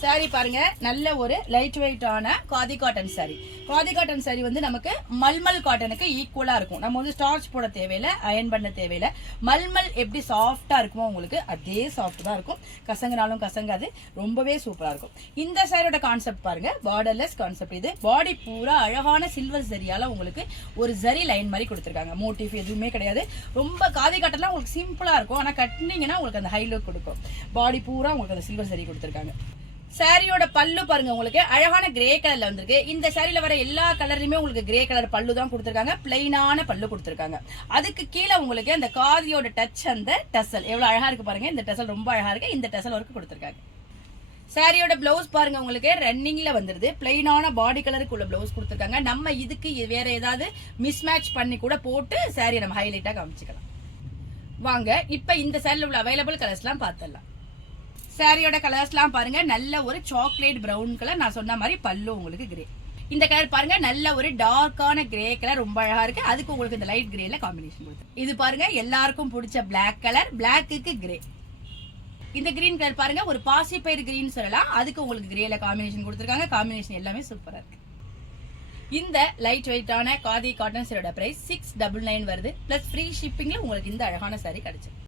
Sorry பாருங்க, நல்ல ஒரு லைட் வெயிட்டான khadi cotton sorry. Khadi cotton sorry வந்து நமக்கு மல்மல் காட்டனுக்கு ஈக்குவலா இருக்கும். நம்ம வந்து ஸ்டார்ச் போட தேவையில்ல, அயன் பண்ண தேவையில்ல. மல்மல் எப்படி சாஃப்டா இருக்குமோ உங்களுக்கு அதே சாஃப்ட் தான் இருக்கும். கசங்கினாலும் கசங்காது, ரொம்பவே சூப்பரா இருக்கும். இந்த சாரியோட கான்செப்ட் பாருங்க, பார்டர்லெஸ் கான்செப்ட். இது பாடி பூரா அழகான சில்வர் சரியால உங்களுக்கு ஒரு ஜரி லைன் மாதிரி கொடுத்துருக்காங்க. மோட்டிவ் எதுவுமே கிடையாது. ரொம்ப காதி காட்டன்லாம் உங்களுக்கு சிம்பிளா இருக்கும். ஆனா கட்டினீங்கன்னா உங்களுக்கு அந்த ஹை லுக் கொடுக்கும். பாடி பூரா உங்களுக்கு அந்த சில்வர் சரி கொடுத்துருக்காங்க. சாரியோட பல்லு பாருங்க, உங்களுக்கு அழகான கிரே கலர்ல வந்திருக்கு. இந்த சாரியில வர எல்லா கலர்லயுமே உங்களுக்கு கிரே கலர் பல்லு தான் கொடுத்துருக்காங்க. பிளைனான பல்லு கொடுத்துருக்காங்க. அதுக்கு கீழே உங்களுக்கு அந்த காதியோட டச், அந்த டசல் எவ்வளவு அழகா இருக்கு பாருங்க. இந்த டசல் ரொம்ப அழகா இருக்கு. இந்த டசல் ஒர்க் கொடுத்துருக்காங்க. சாரியோட பிளவுஸ் பாருங்க, உங்களுக்கு ரன்னிங்ல வந்துருது. பிளைனான பாடி கலருக்கு உள்ள பிளவுஸ் கொடுத்துருக்காங்க. நம்ம இதுக்கு வேற ஏதாவது மிஸ்மேட்ச் பண்ணி கூட போட்டு சாரியை நம்ம ஹைலைட்டா காமிச்சுக்கலாம். வாங்க இப்ப இந்த சாரியில உள்ள அவைலபிள் கலர்ஸ்லாம் பார்த்துடலாம். சாரியோட கலர்ஸ்லாம் பாருங்க, நல்ல ஒரு சாக்லேட் பிரவுன் கலர். நான் சொன்ன மாதிரி பல்லு உங்களுக்கு கிரே. இந்த கலர் பாருங்க, நல்ல ஒரு டார்க்கான கிரே கலர், ரொம்ப அழகா இருக்கு. அதுக்கு உங்களுக்கு இந்த லைட் கிரேல காம்பினேஷன் கொடுத்து. இது பாருங்க எல்லாருக்கும் பிடிச்ச பிளாக் கலர், பிளாக்கு கிரே. இந்த கிரீன் கலர் பாருங்க, ஒரு பாசிப்பயிர் கிரீன் சொல்லலாம். அதுக்கு உங்களுக்கு கிரேல காம்பினேஷன் கொடுத்துருக்காங்க. காம்பினேஷன் எல்லாமே சூப்பரா இருக்கு. இந்த லைட் வெயிட்டான காதி காட்டன் சாரியோட பிரைஸ் 699 வருது. பிளஸ் ஃப்ரீ ஷிப்பிங்ல உங்களுக்கு இந்த அழகான சாரி கிடைச்சிருக்கு.